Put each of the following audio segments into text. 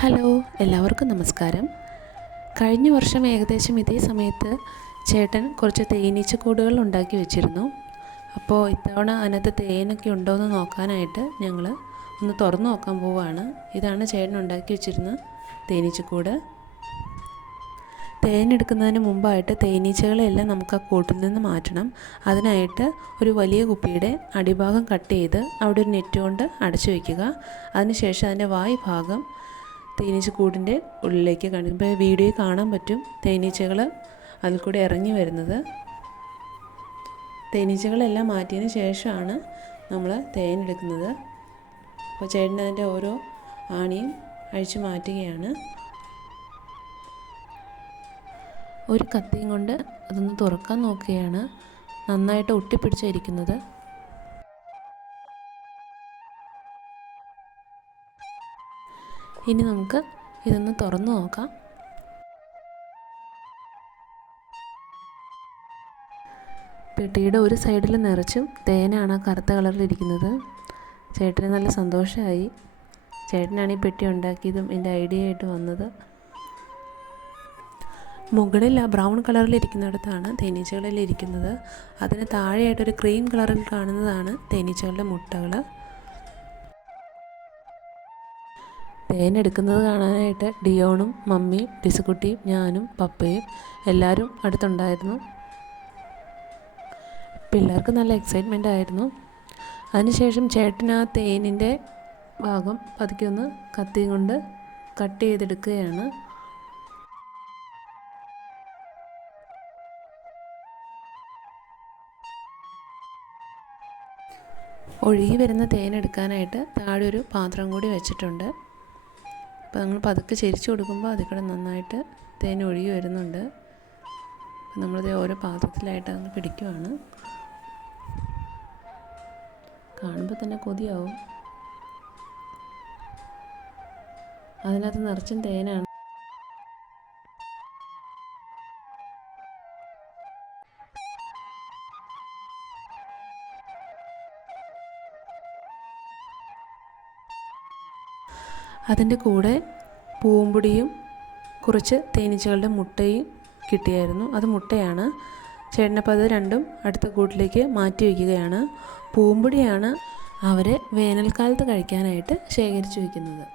Hello, എല്ലാവർക്കും നമസ്കാരം. കഴിഞ്ഞ വർഷം ഏകദേശം ഇതേ സമയത്ത് ചേട്ടൻ കുറച്ച് തേനീച്ചക്കൂടുകൾ ഉണ്ടാക്കി വെച്ചിരുന്നു. അപ്പോൾ ഇത്തവണ അതിനകത്ത് തേനൊക്കെ ഉണ്ടോയെന്ന് നോക്കാനായിട്ട് ഞങ്ങൾ ഒന്ന് തുറന്നു നോക്കാൻ പോവുകയാണ്. ഇതാണ് ചേട്ടൻ ഉണ്ടാക്കി വെച്ചിരുന്ന തേനീച്ചക്കൂട്. തേനെടുക്കുന്നതിന് മുമ്പായിട്ട് തേനീച്ചകളെല്ലാം നമുക്ക് ആ കൂട്ടിൽ നിന്ന് മാറ്റണം. അതിനായിട്ട് ഒരു വലിയ കുപ്പിയുടെ അടിഭാഗം കട്ട് ചെയ്ത് അവിടെ ഒരു നെറ്റ് കൊണ്ട് അടച്ചു വയ്ക്കുക. അതിനുശേഷം അതിൻ്റെ വായ് ഭാഗം തേനീച്ചക്കൂടിൻ്റെ ഉള്ളിലേക്ക് ഇപ്പോൾ വീഡിയോയിൽ കാണാൻ പറ്റും തേനീച്ചകൾ അതിൽ കൂടെ ഇറങ്ങി വരുന്നത്. തേനീച്ചകളെല്ലാം മാറ്റിയതിന് ശേഷമാണ് നമ്മൾ തേനെടുക്കുന്നത്. അപ്പോൾ ചേട്ടൻ അതിൻ്റെ ഓരോ ആണിയും അഴിച്ചു മാറ്റുകയാണ്. ഒരു കത്തിയും കൊണ്ട് അതൊന്ന് തുറക്കാൻ നോക്കുകയാണ്. നന്നായിട്ട് ഒട്ടിപ്പിടിച്ചായിരിക്കുന്നത്. ഇനി നമുക്ക് ഇതൊന്ന് തുറന്നു നോക്കാം. പെട്ടിയുടെ ഒരു സൈഡിൽ നിറച്ചും തേനാണ് ആ കറുത്ത കളറിലിരിക്കുന്നത്. ചേട്ടന് നല്ല സന്തോഷമായി. ചേട്ടനാണ് ഈ പെട്ടി ഉണ്ടാക്കിയതും എൻ്റെ ഐഡിയ ആയിട്ട് വന്നത്. മുകളിൽ ആ ബ്രൗൺ കളറിലിരിക്കുന്നിടത്താണ് തേനീച്ചകളെല്ലാം ഇരിക്കുന്നത്. അതിന് താഴെയായിട്ടൊരു ക്രീം കളറിൽ കാണുന്നതാണ് തേനീച്ചകളുടെ മുട്ടകൾ. തേനെടുക്കുന്നത് കാണാനായിട്ട് ഡിയോണും മമ്മിയും ഡിസുക്കുട്ടിയും ഞാനും പപ്പയും എല്ലാവരും അടുത്തുണ്ടായിരുന്നു. പിള്ളേർക്ക് നല്ല എക്സൈറ്റ്മെൻ്റ് ആയിരുന്നു. അതിനുശേഷം ചേട്ടൻ ആ തേനിൻ്റെ ഭാഗം പതുക്കെ ഒന്ന് കത്തിയും കൊണ്ട് കട്ട് ചെയ്തെടുക്കുകയാണ്. ഒഴുകി വരുന്ന തേനെടുക്കാനായിട്ട് താഴെ ഒരു പാത്രം കൂടി വെച്ചിട്ടുണ്ട്. അപ്പോൾ നമ്മൾ പതുക്കെ ചെരിച്ചു കൊടുക്കുമ്പോൾ അതിൽ കൂടെ നന്നായിട്ട് തേൻ ഒഴുകി വരുന്നുണ്ട്. നമ്മളത് ഓരോ പാത്രത്തിലായിട്ട് അതൊന്ന് പിടിക്കുവാണ്. കാണുമ്പോൾ തന്നെ കൊതിയാവും. അതിനകത്ത് നിറച്ചും തേനാണ്. അതിൻ്റെ കൂടെ പൂമ്പൊടിയും കുറച്ച് തേനീച്ചകളുടെ മുട്ടയും കിട്ടിയായിരുന്നു. അത് മുട്ടയാണ്. ചേട്ടനപ്പോൾ അത് രണ്ടും അടുത്ത കൂട്ടിലേക്ക് മാറ്റി വയ്ക്കുകയാണ്. പൂമ്പൊടിയാണ് അവർ വേനൽക്കാലത്ത് കഴിക്കാനായിട്ട് ശേഖരിച്ചു വയ്ക്കുന്നത്.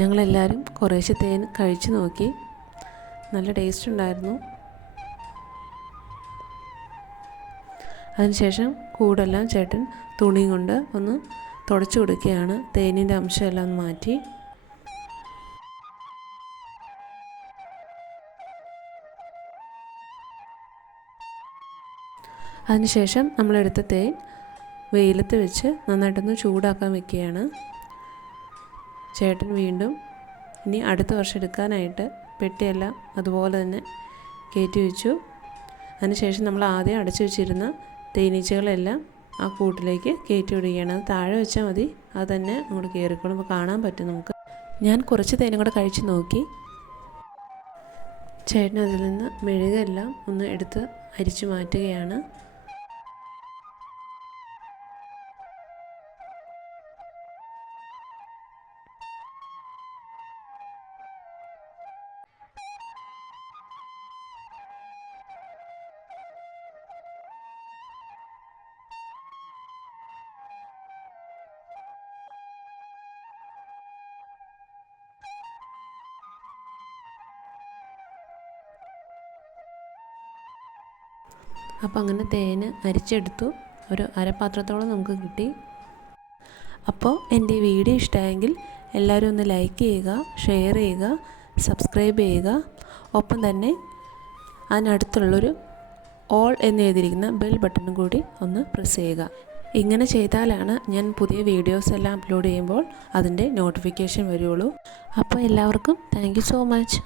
ഞങ്ങളെല്ലാവരും കുറേശ്ശെ തേൻ കഴിച്ചു നോക്കി. നല്ല ടേസ്റ്റ് ഉണ്ടായിരുന്നു. അതിനുശേഷം കൂടെല്ലാം ചേട്ടൻ തുണിയും കൊണ്ട് ഒന്ന് തുടച്ചു കൊടുക്കുകയാണ്. തേനിൻ്റെ അംശമെല്ലാം ഒന്ന് മാറ്റി. അതിനുശേഷം നമ്മളെടുത്ത തേൻ വെയിലത്ത് വെച്ച് നന്നായിട്ടൊന്ന് ചൂടാക്കാൻ വെക്കുകയാണ്. ചേട്ടൻ വീണ്ടും ഇനി അടുത്ത വർഷം എടുക്കാനായിട്ട് പെട്ടിയെല്ലാം അതുപോലെ തന്നെ കയറ്റി വെച്ചു. അതിനുശേഷം നമ്മൾ ആദ്യം അടച്ചു വെച്ചിരുന്ന തേനീച്ചകളെല്ലാം ആ കൂട്ടിലേക്ക് കയറ്റി വിടുകയാണ്. അത് താഴെ വെച്ചാൽ മതി, അത് തന്നെ അങ്ങോട്ട് കയറിക്കോളും. അപ്പോൾ കാണാൻ പറ്റും നമുക്ക്. ഞാൻ കുറച്ച് തേനും കൂടെ കഴിച്ച് നോക്കി. ചേട്ടൻ അതിൽ നിന്ന് മെഴുകെല്ലാം ഒന്ന് എടുത്ത് അരിച്ചു മാറ്റുകയാണ്. അപ്പോൾ അങ്ങനെ തേന് അരിച്ചെടുത്തു. ഒരു അരപ്പാത്രത്തോളം നമുക്ക് കിട്ടി. അപ്പോൾ എൻ്റെ ഈ വീഡിയോ ഇഷ്ടമായെങ്കിൽ എല്ലാവരും ഒന്ന് ലൈക്ക് ചെയ്യുക, ഷെയർ ചെയ്യുക, സബ്സ്ക്രൈബ് ചെയ്യുക. ഒപ്പം തന്നെ അതിനടുത്തുള്ളൊരു ഓൾ എന്ന് എഴുതിയിരിക്കുന്ന ബെൽ ബട്ടണും കൂടി ഒന്ന് പ്രസ് ചെയ്യുക. ഇങ്ങനെ ചെയ്താലാണ് ഞാൻ പുതിയ വീഡിയോസ് എല്ലാം അപ്ലോഡ് ചെയ്യുമ്പോൾ അതിൻ്റെ നോട്ടിഫിക്കേഷൻ വരുള്ളൂ. അപ്പോൾ എല്ലാവർക്കും താങ്ക് യു സോ മച്ച്.